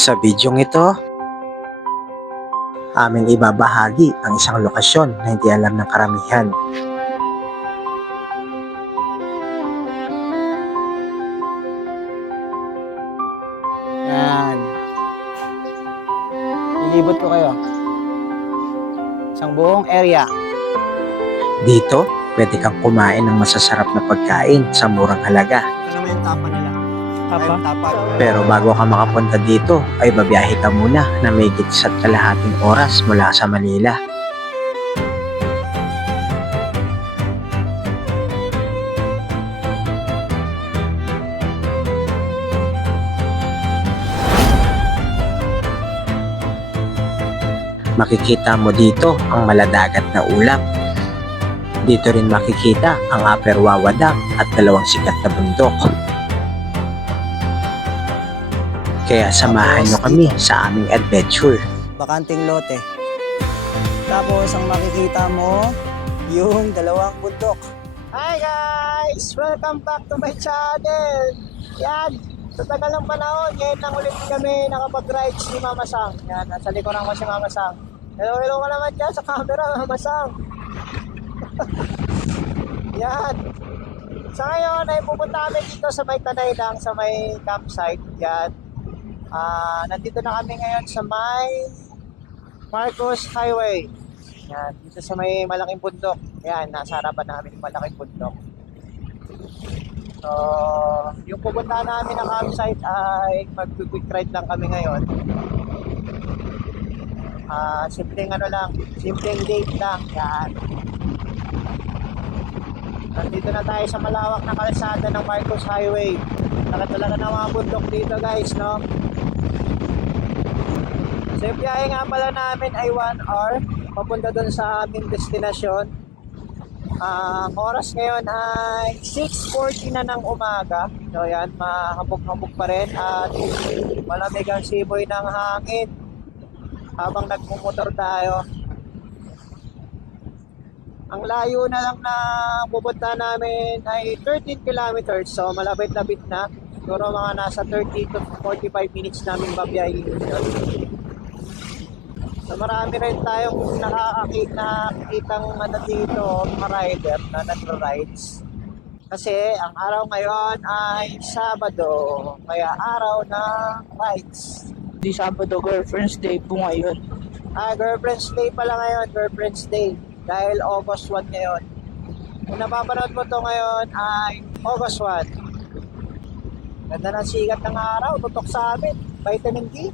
Sa bidyong ito, aming ibabahagi ang isang lokasyon na hindi alam ng karamihan. Yan. Ilibot ko kayo. Isang buong area. Dito, pwede kang kumain ng masasarap na pagkain sa murang halaga. Ito naman yung tapa nila. Tapa? Pero bago ka makapunta dito, ay babiyahe ka muna na may isa't kalahating oras mula sa Manila. Makikita mo dito ang maladagat na ulap. Dito rin makikita ang Upper Wawa Dam at dalawang sikat na bundok. Kaya samahan nyo kami sa aming adventure. Bakanting lote. Tapos ang makikita mo, yung dalawang bundok. Hi guys! Welcome back to my channel! Yan! Sa tagal ng panahon, ngayon lang ulit kami nakapag-ride si Mama Sang. Yan, nasa likuran ko si Mama Sang. Hello ka naman dyan sa camera, Mama Sang. Yan. Sa ngayon ay pupunta kami dito sa may Tanay lang, sa may campsite. Yan. Nandito na kami ngayon sa may Marcos Highway. Yan, dito sa may malaking bundok. Yan, nasa harapan namin yung malaking bundok. So, yung pupunta namin ng campsite ay mag-quick ride lang kami ngayon. Simpleng ano lang, simpleng date lang. Yan. Nandito na tayo sa malawak na kalsada ng Marcos Highway. Talaga ng mga bundok dito guys, no? So yung biyahe nga pala namin ay 1 hour papunta doon sa aming destinasyon. Ang oras ngayon ay 6:40 na ng umaga. So yan, mahamog-hamog pa rin at malamig ang simoy ng hangin habang nagmumotor tayo. Ang layo na lang na pupunta namin ay 13 kilometers. So malapit-lapit na. Siguro mga nasa 30 to 45 minutes namin babiyahin yun. So marami rin tayong nakakitang ano dito, mga rider na nagro-rides. Kasi ang araw ngayon ay Sabado, kaya araw ng rides. Di Sabado, Girlfriend's Day po ngayon. Girlfriend's Day pala ngayon, Girlfriend's Day. Dahil August 1 ngayon. Kung napapanood mo to ngayon ay August 1. Ganda ng sikat ng araw, tutok sa amin, vitamin D.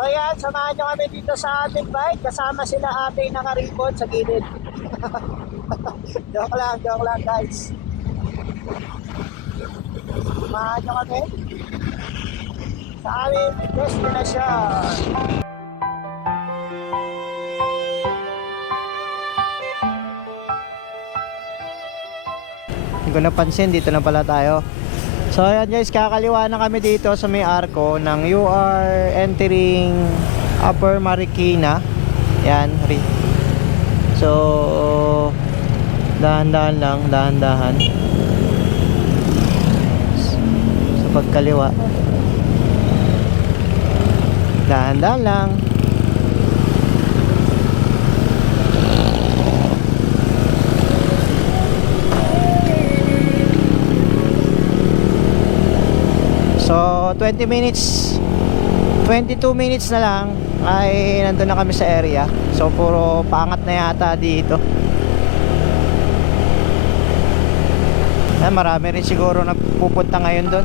O yan, samahan nyo kami dito sa ating bike. Kasama sila ating nakaribon sa gilid. joke lang guys. Samahan nyo kami sa aming destination. Hindi ko napansin, dito na pala tayo. So ayan guys, kakaliwa na kami dito sa may arko ng you are entering Upper Marikina. Yan. So dahan-dahan lang, dahan-dahan sa pagkaliwa. Dahan-dahan lang. So 22 minutes na lang ay nandun na kami sa area. So puro pangat na yata dito. Marami rin siguro nagpupunta ngayon doon.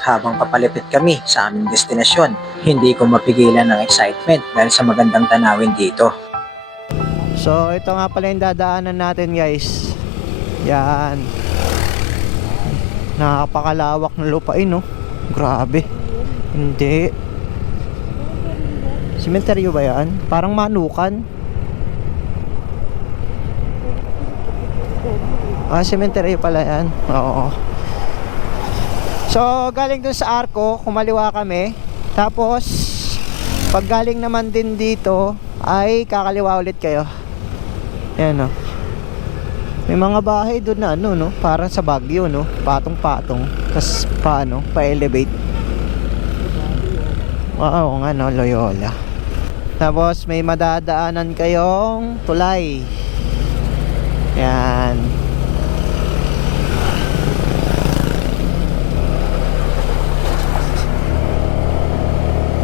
Habang papalipit kami sa aming destinasyon, hindi ko mapigilan ng excitement dahil sa magandang tanawin dito. So ito nga pala yung dadaanan natin guys. Yan. Nakapakalawak na lupain, no? Grabe. Hindi. Sementeryo ba yan? Parang manukan. Sementeryo pala yan. Oo. So galing dun sa arko, kumaliwa kami. Tapos pag galing naman din dito ay kakaliwa ulit kayo. Yan, no? May mga bahay doon na ano, no? Parang sa Baguio, no? Patong-patong. Tapos paano? Pa-elevate. Oo nga no, Loyola. Tapos may madadaanan kayong tulay. Yan.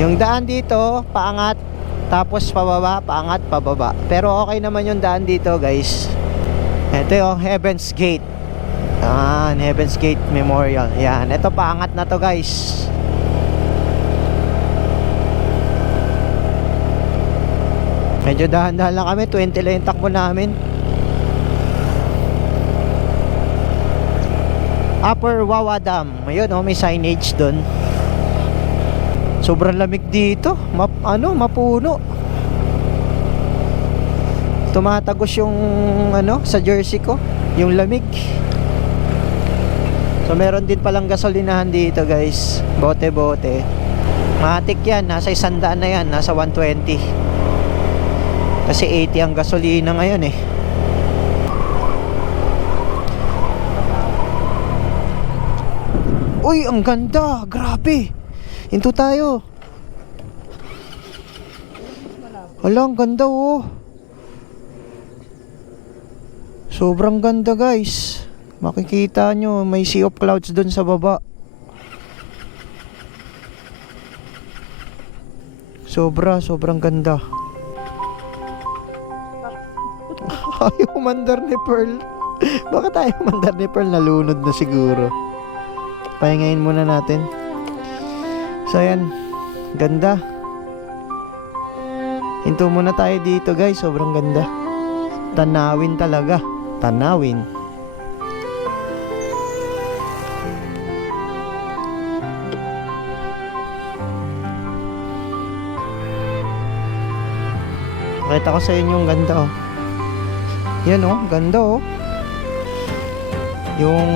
Yung daan dito, paangat, tapos pababa, paangat, pababa. Pero okay naman yung daan dito, guys. Ito yung Heaven's Gate. Yan, Heaven's Gate Memorial. Yan, ito paangat na to, guys. Medyo dahan-dahan lang kami, 20 lang yung takbo namin. Upper Wawa Dam. Ayun oh, may signage doon. Sobrang lamig dito. Mapuno. Tumatagos yung sa jersey ko, yung lamig. So meron din palang gasolinahan dito, guys. Bote-bote. Matik yan, nasa 100 na yan, nasa 120. Kasi 80 ang gasolina ngayon eh. Uy, ang ganda. Grabe. Hinto tayo. Hala, ang ganda oh. Sobrang ganda, guys. Makikita nyo, may sea of clouds dun sa baba. Sobrang ganda. Ayaw umandar ni Pearl. Bakit tayo umandar ni Pearl? Nalunod na siguro. Pahingayin muna natin. So ayan, ganda. Hinto muna tayo dito, guys. Sobrang ganda. Tanawin talaga. Tanawin. Pakita ko sa inyo yung ganda oh. Yan oh, ganda oh. Yung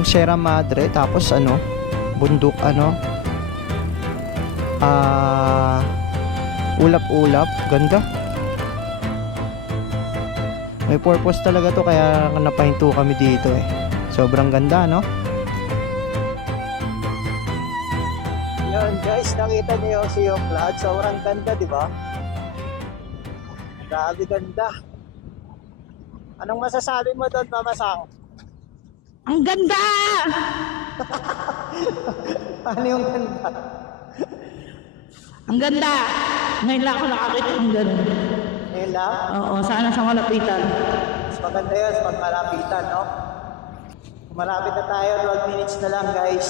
Sierra Madre, tapos bundok ulap-ulap, ganda. May purpose talaga to, kaya napahinto kami dito eh. Sobrang ganda, no? Yan guys, nakita niyo yung Sea of Clouds. Sobrang ganda, di ba? Grabe ganda. Anong masasabi mo doon, Mama Sang? Ang ganda! Ano yung ganda? Ang ganda! Ngayon lang ako nakakita ng ganda. Ngayon lang? Oo, sana sa malapitan. Mas maganda yun, pag malapitan, no? Malapit na tayo, 12 minutes na lang, guys.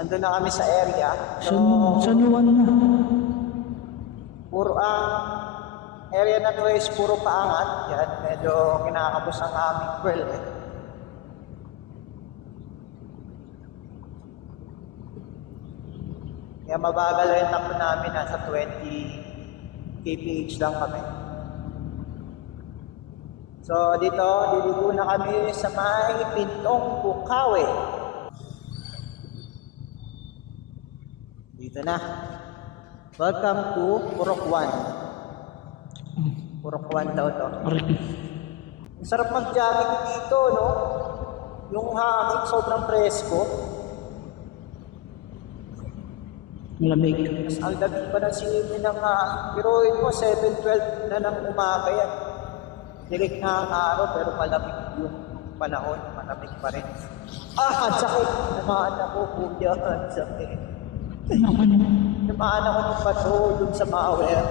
Andun na kami sa area. Sanuan na. Puro area na to is puro paangat. Yan, medyo kinakabos ang aming Pearl eh. Kaya mabagal rin takbo namin, nasa 20 kph lang kami. So dito, diligo na kami sa may Pintong Bukawi. Dito na. Welcome to Purokwan. Purokwan daw to. Ang sarap mag-jogging dito, no? Yung hangin, sobrang presko. Malamig. Mas ang lamig pa ng sinimin ng heroin mo, 7:12 na ng umaga yan. Direct na ang araw, pero malamig yung panahon, malamig pa rin. Ang sakit! Namaan ako, kuya, ang sakit. Namaan ako ng pato dun sa Mauer.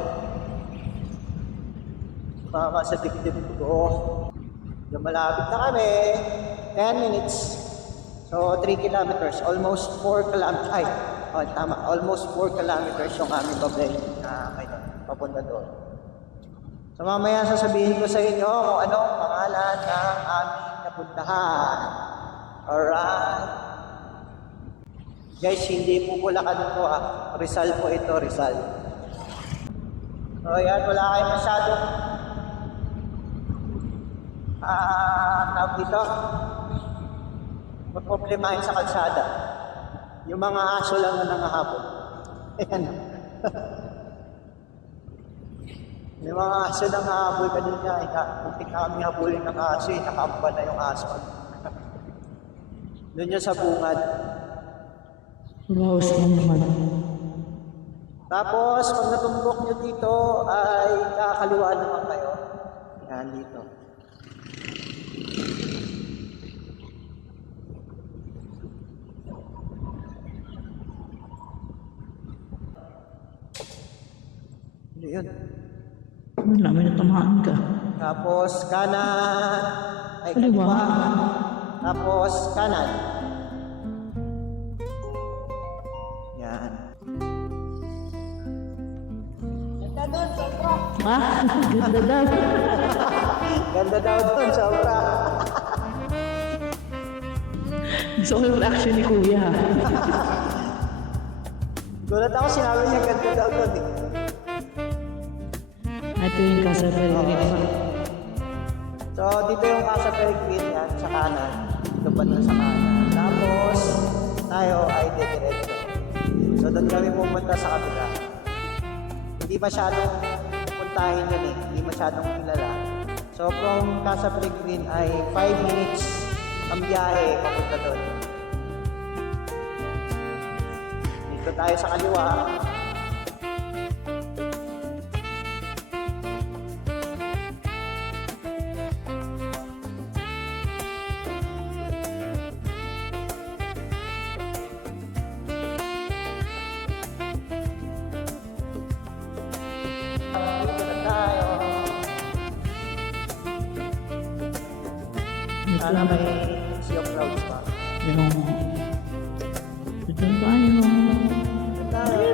Mama sa dibdib ko. Yung malapit na kami, 10 minutes. So, 3 kilometers, almost 4 kilometers. Ay, tama, almost 4 kilometers yung aming babae na papunta doon. So, mamaya sasabihin ko sa inyo kung anong pangalan ng aming napuntahan. Alright. Guys, hindi po Bulacan ito Rizal po ito, Rizal. So, yan, wala kayo masyadong tawag dito, magproblemahin sa kalsada. Yung mga aso lang na nangahabol. Ayan. Yung mga aso na nangahabol kanina, kung kami habulin ng aso, nakaamba na yung aso. Doon yun sa bungad. Maus na naman. Tapos, pag natumbok nyo dito, ay kakaliwa naman kayo. Yan, dito. Ano yun? Wala, may natamaan ka. Tapos, kanan. Ay, Kaliwa. kaliwa. Tapos, kanan. Yan. Ganda doon, sobra. Ah, ganda daw. Ganda daw doon, sobra. Gusto ko yung reaction ni Kuya. Gulat ako, sinabi niya ganda daw doon eh. Ito yung Casa Peregrino. So, dito yung Casa Peregrine yan, sa kanan. Lupad na sa kanan. Tapos, tayo ay didiretso. So, doon kami pumunta sa kabila. Hindi masyadong puntahin yun eh. Hindi masyadong kilala. So, from Casa Peregrine ay 5 minutes ang biyahe papunta doon. Dito tayo sa kaliwa. Dito na tayo. Sana may Sea of Clouds pa. Pero, ito tayo. Tayo.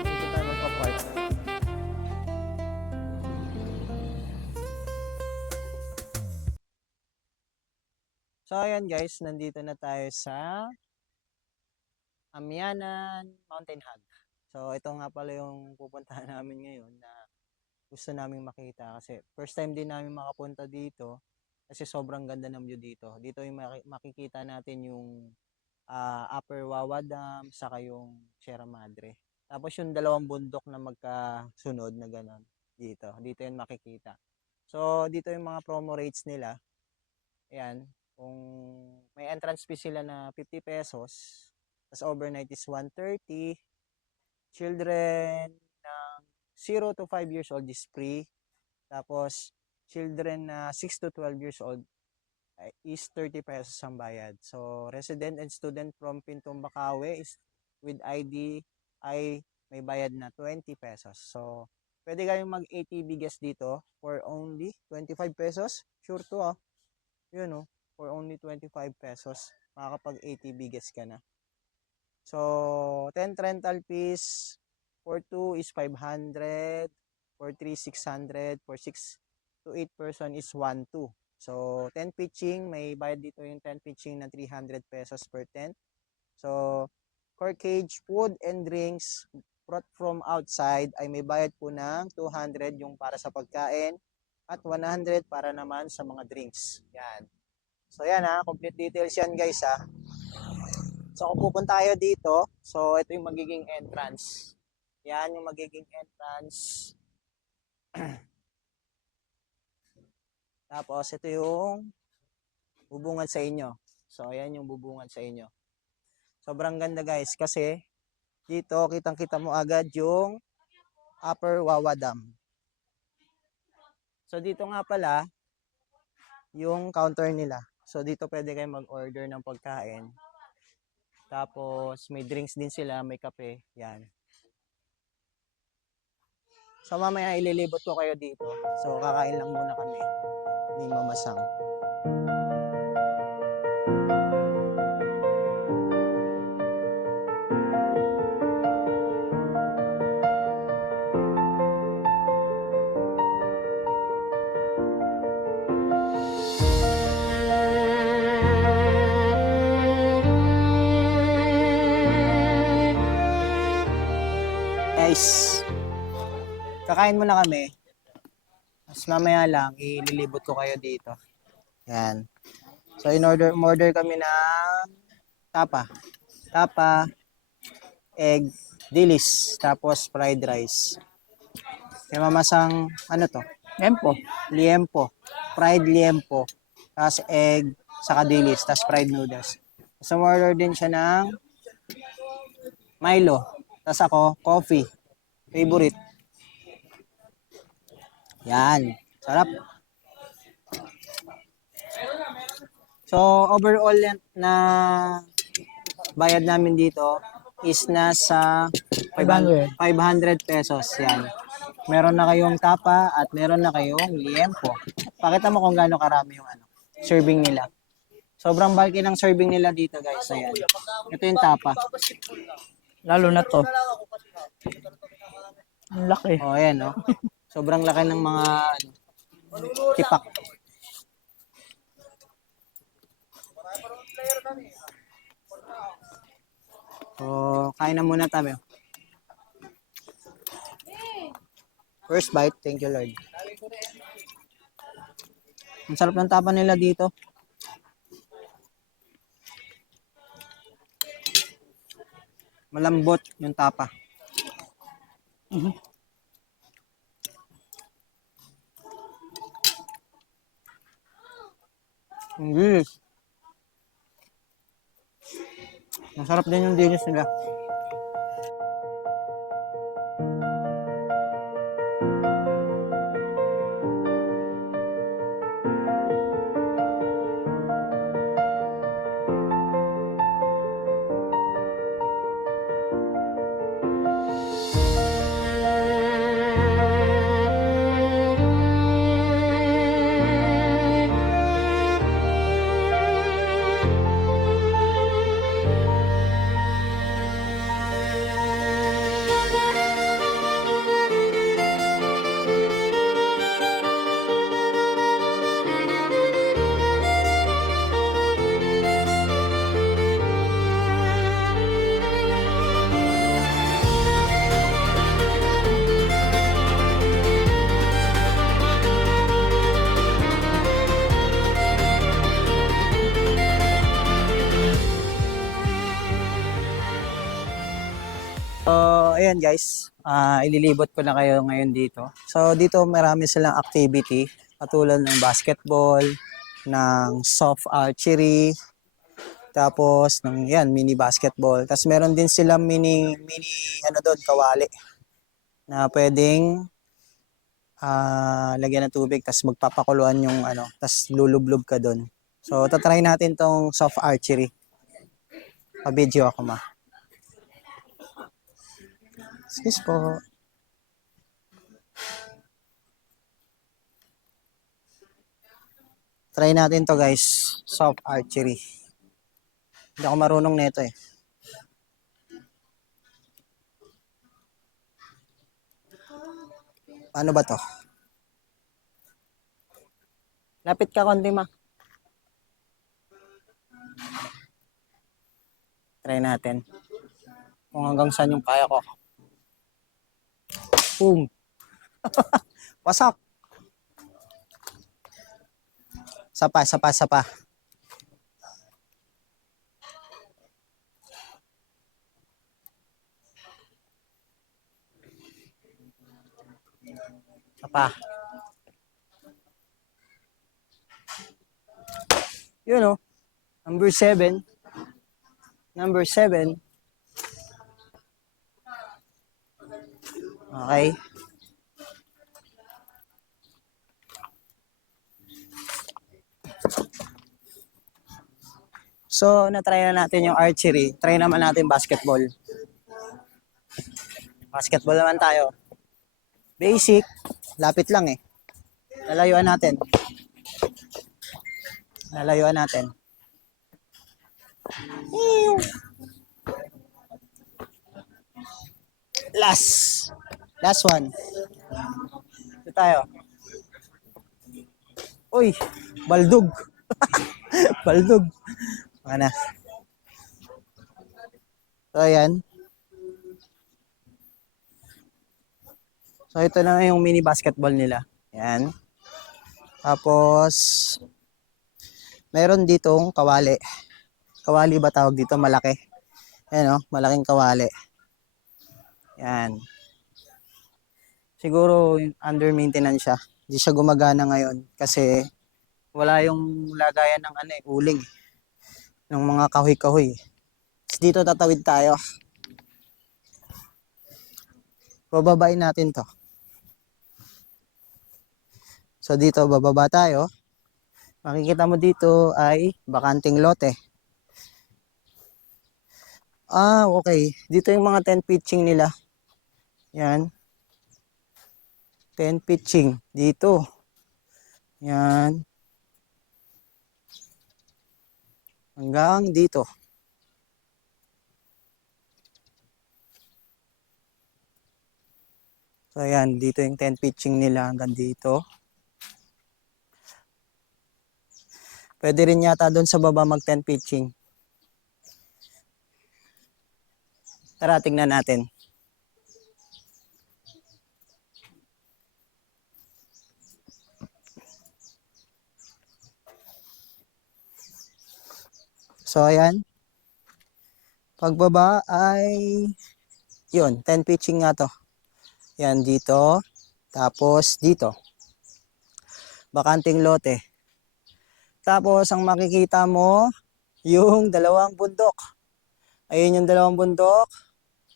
Dito tayo magpa-park. So ayan guys, nandito na tayo sa Amianan Mountain Hug. So ito nga pala yung pupuntahan namin ngayon na gusto naming makita kasi first time din namin makapunta dito kasi sobrang ganda ng view dito. Dito yung makikita natin yung Upper Wawa Dam saka yung Sierra Madre. Tapos yung dalawang bundok na magkasunod na gano'n dito. Dito yung makikita. So dito yung mga promo rates nila. Ayan. Kung may entrance fee sila na 50 pesos, tas overnight is 130. Children ng 0 to 5 years old is free. Tapos, children na 6 to 12 years old is 30 pesos ang bayad. So, resident and student from Pintong Bacawe is with ID ay may bayad na 20 pesos. So, pwede kayong mag-ATV guest dito for only 25 pesos. Sure to Yun for only 25 pesos, makakapag-ATV guest ka na. So, tent rental fees for 2 is 500, for 3, 600, for 6 to 8 person is 1,200. So, tent pitching, may bayad dito yung tent pitching na 300 pesos per tent. So, corkage, food and drinks brought from outside ay may bayad po ng 200 yung para sa pagkain at 100 para naman sa mga drinks. Yan. So yan complete details yan guys So kung pupunta tayo dito, so ito yung magiging entrance. Yan yung magiging entrance. Tapos ito yung bubungan sa inyo. So ayan yung bubungan sa inyo. Sobrang ganda guys kasi dito kitang-kita mo agad yung Upper Wawa Dam. So dito nga pala yung counter nila. So dito pwede kayong mag-order ng pagkain. Tapos may drinks din sila, may kape, yan. So mamaya ililibot ko kayo dito. So kakain lang muna kami ni Mama Sang. Guys, kakain muna kami. Mas mamaya lang, ililibot ko kayo dito. Yan. So, order kami ng tapa, egg, dilis, tapos fried rice. Kaya mamasang, ano to? Liempo. Fried liempo. Tapos egg, saka dilis, tapos fried noodles. So, order din siya ng Milo. Tapos ako, coffee. Favorite. Yan. Sarap. So, overall yan na bayad namin dito is nasa 500 pesos. Yan. Meron na kayong tapa at meron na kayong liempo. Pakita mo kung gaano karami yung serving nila. Sobrang bulky ng serving nila dito, guys. Ayan. Ito yung tapa. Lalo na to. Ang laki. Oh, ayan, no? Sobrang laki ng mga tipak. So, kain na muna tayo. First bite, thank you Lord. Ang sarap ng tapa nila dito. Malambot yung tapa. Dilis. Masarap din yung dilis nila. So, ayan guys, ililibot ko na kayo ngayon dito. So, dito marami silang activity, katulad ng basketball, ng soft archery, tapos ng yan, mini basketball. Tapos meron din silang mini ano doon, kawali na pwedeng lagyan ng tubig tapos magpapakuluan yung ano, tapos lulublob ka doon. So, tatry natin tong soft archery. Pa-video ako ma. Excuse po. Try natin to guys. Soft archery. Hindi ako marunong nito eh. Paano ba to? Lapit ka konti ma. Try natin. Kung hanggang saan yung kaya ko. Boom. Wasak. Sapa. Sapa. You know, number 7. Number 7. Okay. So, na-try na natin yung archery. Try naman natin basketball. Basketball naman tayo. Basic. Lapit lang eh. Lalayuan natin. Last one. Ito tayo. Uy, baldog. Baldog. Mana? So, ayan. So, ito na yung mini basketball nila. Ayan. Tapos, meron ditong kawali. Kawali ba tawag dito? Malaki. Ayan o, malaking kawali. Ayan. Siguro, under maintenance siya. Hindi siya gumagana ngayon kasi wala yung lagayan ng uling ng mga kahoy-kahoy. Dito tatawid tayo. Bababain natin to. So dito bababa tayo. Makikita mo dito ay bakanting lote. Okay. Dito yung mga 10 pitching nila. Yan. 10 pitching. Dito. Yan. Hanggang dito. So yan. Dito yung 10 pitching nila hanggang dito. Pwede rin yata doon sa baba mag 10 pitching. Tara, tingnan natin. So, ayan. Pagbaba ay, yun, 10 pitching nga to. Yan, dito. Tapos, dito. Bakanting lote. Tapos, ang makikita mo, yung dalawang bundok. Ayun yung dalawang bundok.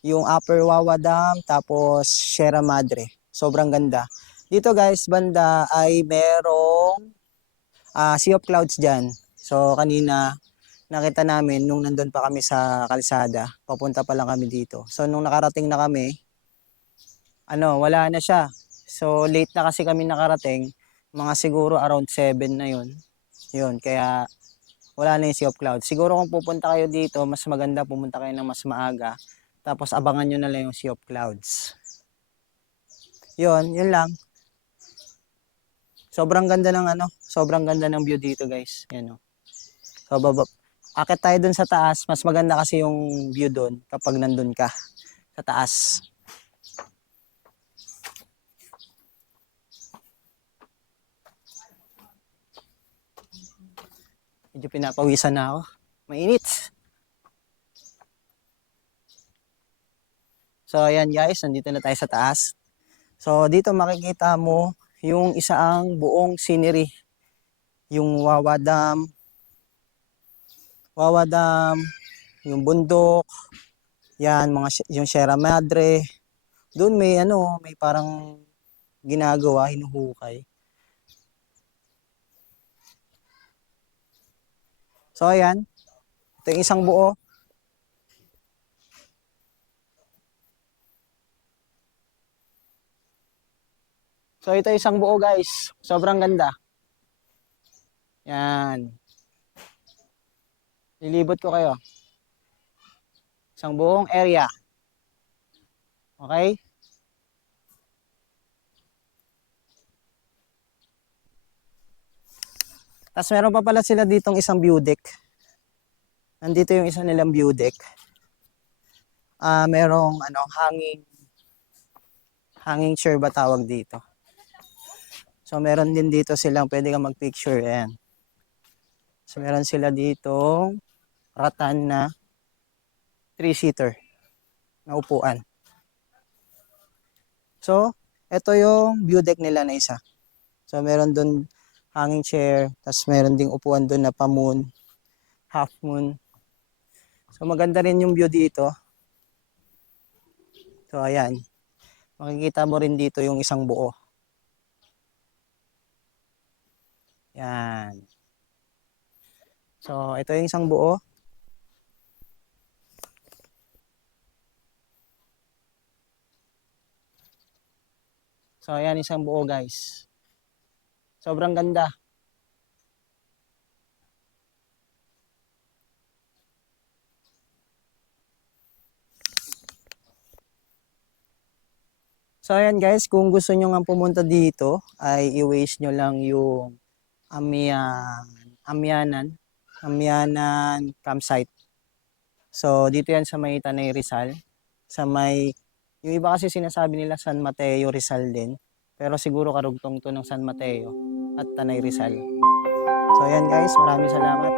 Yung Upper Wawa Dam, tapos Sierra Madre. Sobrang ganda. Dito guys, banda ay merong Sea of Clouds dyan. So kanina nakita namin nung nandun pa kami sa kalsada, papunta pa lang kami dito. So nung nakarating na kami, wala na siya. So late na kasi kami nakarating, mga siguro around 7 na yun. Yun, kaya wala na yung Sea of Clouds. Siguro kung pupunta kayo dito, mas maganda pumunta kayo ng mas maaga. Tapos abangan nyo na lang yung Sea of Clouds. Yun lang. Sobrang ganda ng sobrang ganda ng view dito, guys. Yan oh. So akit tayo dun sa taas, mas maganda kasi yung view doon kapag nandun ka sa taas. Medyo pinapawisan na ako. Mainit. So ayan guys, nandito na tayo sa taas. So dito makikita mo yung isaang buong scenery. Yung Wawa Dam, yung bundok, yan yung Sierra Madre. Doon may may parang ginagawa, hinuhukay. So ayan, ito yung isang buo. So ito isang buo guys. Sobrang ganda. Yan. Lilibot ko kayo. Isang buong area. Okay? Tapos meron pa pala sila ditong isang view deck. Nandito yung isa nilang view deck. Merong hanging chair ba tawag dito. So meron din dito silang pwede kang mag-picture. Ayan. So meron sila dito ratan na 3-seater na upuan. So ito yung view deck nila na isa. So meron doon hanging chair, tapos meron ding upuan doon na pa-moon, half moon. So maganda rin yung view dito. So ayan. Makikita mo rin dito yung isang buo. Yan. So, ito yung isang buo. So, ayan isang buo guys. Sobrang ganda. So, ayan guys, kung gusto nyo nga pumunta dito, ay i-waste nyo lang yung Amyanan campsite. So, dito yan sa may Tanay Rizal. Yung iba kasi sinasabi nila San Mateo Rizal din. Pero siguro karugtong to ng San Mateo at Tanay Rizal. So, ayan guys, maraming salamat.